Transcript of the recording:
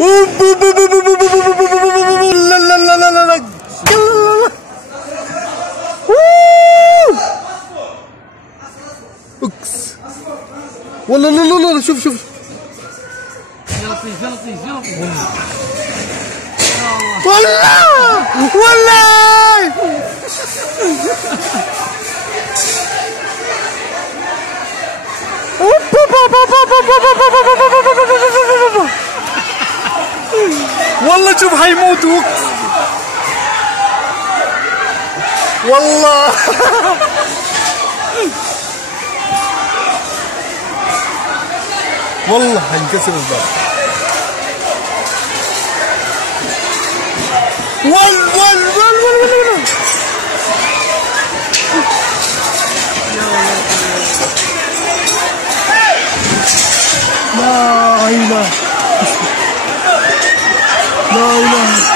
لا لا لا لا لا لا. اكس والله. لا لا لا شوف شوف. يلا طيش يلا طيش يلا طيش. والله والله والله شوف حيموتوا والله. والله حينكسر الباب. ول لا اله لا اله.